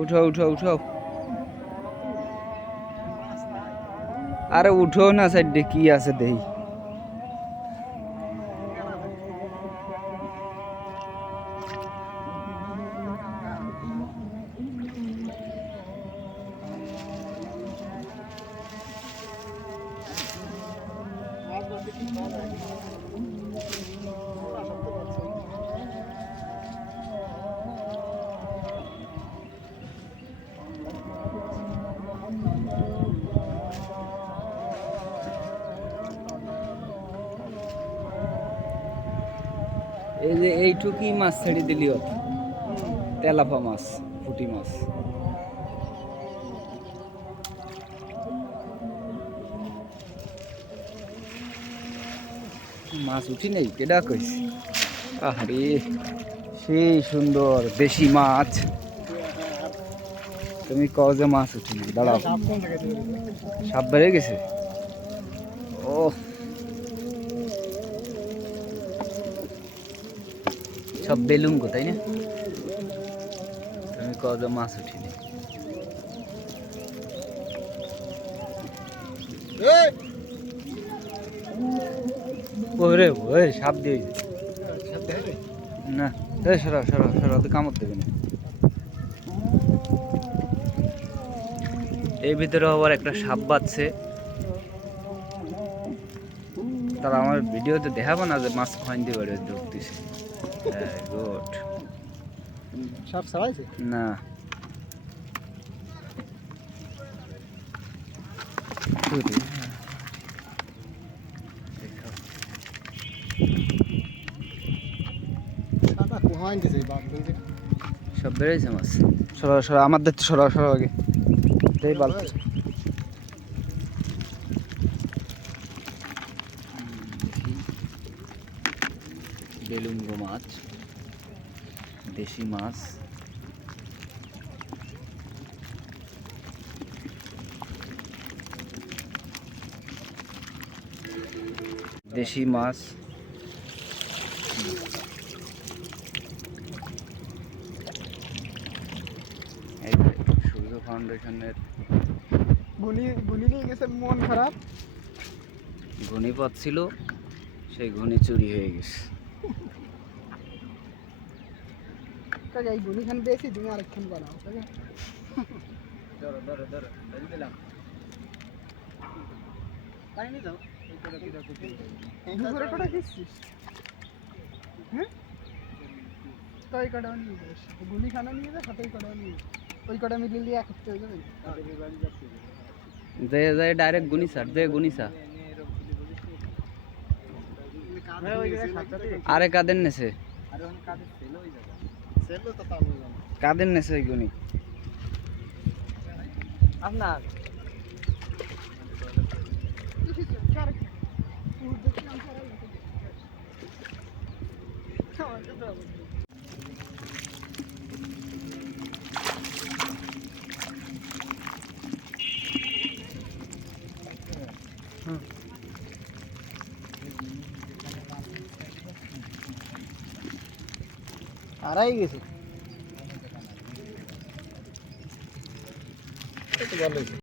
উঠাও উঠাও উঠাও। আরে উঠো না, সাইডে কি আছে দেই। এই যে এইটুকুই মাছ ছেড়ে দিলি হত, তেলাপা মাছ, পুঁটি মাছ। মাছ উঠি নেই, কেডা কইস? আরে সেই সুন্দর দেশি মাছ। তুমি কও যে মাছ উঠি নেই, দাঁড়াও। সাপ বেড়ে গেছে। ও সব বেলুঙ্গো, তাই না? তুমি কও যে মাছ উঠি নেই। ওরে ওই সাপ দিয়ে না, সরা সরা সরা, কামড় দেবে না। এই ভিতরে আবার একটা সাপ বাজছে। তারা আমার ভিডিওতে দেখাবো না যে মাছ ফাইন দিয়ে বাড়ি ঢুকতেছে। গুড। সাপ ছাড়াইছে না, সব বেড়েছে মাছ। সরা সরা, আমাদের তো সরা সরা আগে এই বালতি। বেলুঙ্গো মাছ, দেশি মাছ। দেশি মাছ। এই সূর্য ফাউন্ডেশনের গুনি নিয়ে গেছে, মন খারাপ। ঘনি পাচ্ছিল, সেই ঘনি চুরি হয়ে গেছে। এই গুনিখান বেশি, তুমি আরেকখান বানাও। ধরো ধরো ধরো, দিলাম। তাই নিয়ে যাও। দুপুরে কটা খেয়েছিস? হ্যাঁ, তাই কটাও নিয়ে যাস। গুনিখানা নিয়ে যা, সাথে কটাও নিয়ে যা। ওই কটা মিলিয়ে এক হচ্ছে হয়ে যাবে। যে ডাইরেক্ট গুনিসা, যে গুনিসা। আরে কাদের নেছে, কাদের নেছে ওই গুনি আপনার। হারাই গেছে। ভালো।